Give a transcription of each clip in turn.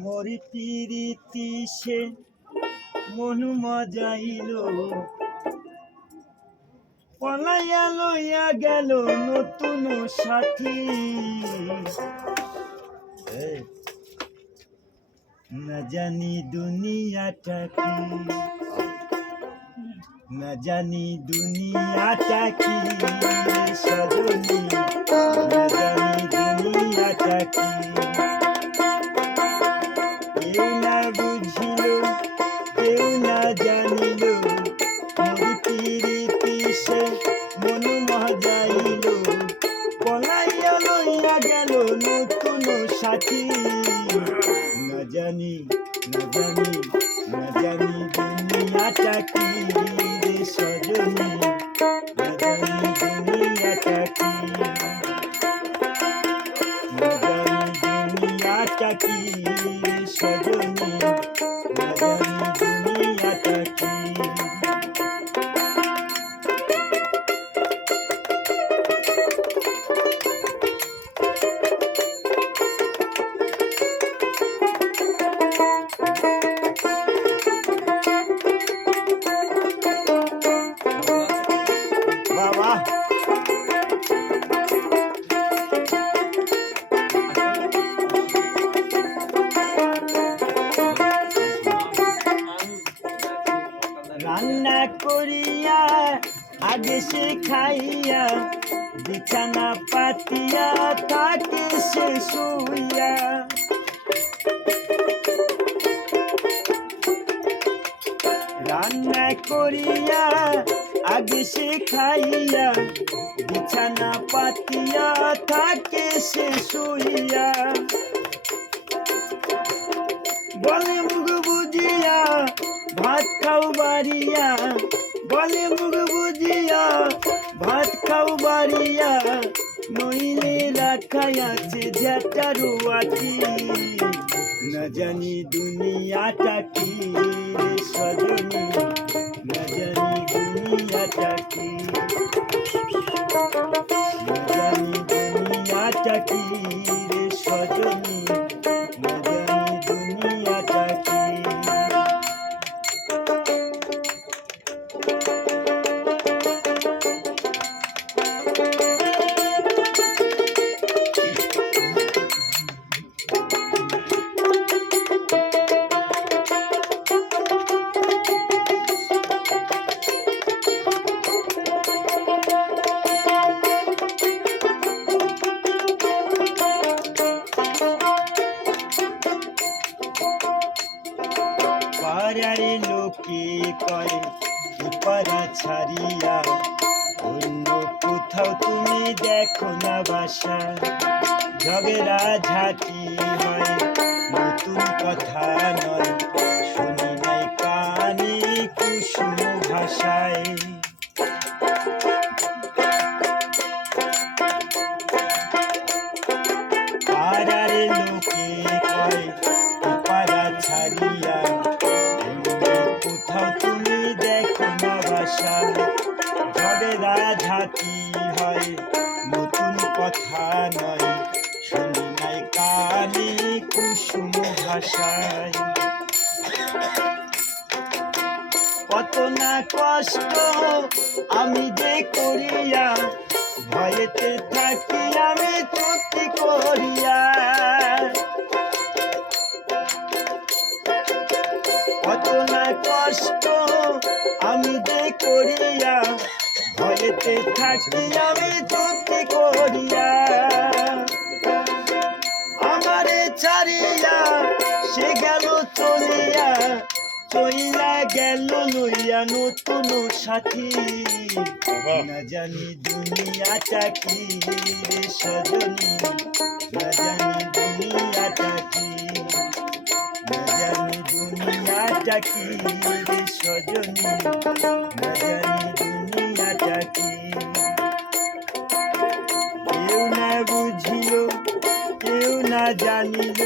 মরি প্রীতি সে মনু মজাইল পলাইয়া লইয়া গেল নতুন সাথী না জানি দুনিয়াটা কি না জানি দুনিয়াটা কি সজনী না জানি দুনিয়াটা কি কেউ না বুঝিল কেউ না জানিল মোর প্রীতি সে মনু মজাইল পলাইয়া লইয়া গেল নতুন সাথী না জানি দুনিয়াটা কি রে সজনী না জানি দুনিয়াটা কি না জানি দুনিয়াটা কি রে সজনী না জানি দুনিয়াটা কি রান্না করিয়া আগে সে খাইয়া বিছানা পাতিয়া থাকে সে শুইয়া রান্না করিয়া আগে সে খাইয়া বিছানা পাতিয়া থাকে সে শুইয়া বলে মুখ বুঝিয়া ভাত খাও বাড়িয়া বলে মুখ বুঝিয়া ভাত খাও বাড়িয়া নইলে রাখাই আছে ঝাঁটারু আটি না জানি দুনিয়াটা কি রে সজনী না জানি দুনিয়াটা কি না জানি দুনিয়াটা কি রে সজনী না জানি দুনিয়াটা কি পাড়ার লোকে কয় পাড়া ছাড়িয়া অন্য কোথাও তুমি দেখো না বাসা ঝগড়া ঝাঁটি হয় নতুন কথা নয় শুনি নাই কানে কুসুম ভাষায় পাড়ার লোকে কয় পাড়া ছাড়িয়া কোথাও তুমি দেখো না বাসা ঝগড়া ঝাঁটি হয় নতুন কথা নয় শুনি নাই কানে কুসুম ভাষায় কত না কষ্ট আমি যে করিয়া ভয়েতে থাকি আমি চুক্তি করিয়া কত না কষ্ট আমি যে করিয়া ভয়েতে থাকি আমি চুক্তি করিয়া আমারে ছাড়িয়া সে গেল চলিয়া চইলা গেল লইয়া নতুন সাথী না জানি দুনিয়াটা কি রে সজনী না জানি দুনিয়াটা কি না জানি দুনিয়াটা কি রে সজনী না জানি দুনিয়াটা কি কেউ না বুঝিল কেউ না জানিল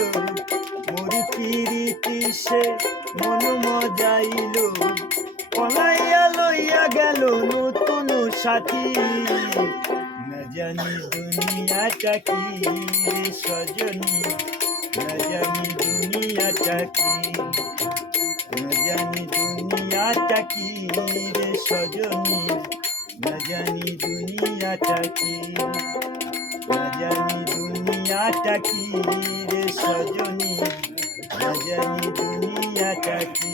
মোর প্রীতি সে মনু মজাইল পলাইয়া লইয়া গেল নতুন সাথী না জানি দুনিয়াটা কি রে সজনী না জানি দুনিয়া দুনিয়াটা কি, না জানি দুনিয়াটা কি রে সজনী, না জানি দুনিয়াটা কি, না জানি দুনিয়াটা কি রে সজনী, না জানি দুনিয়াটা কি।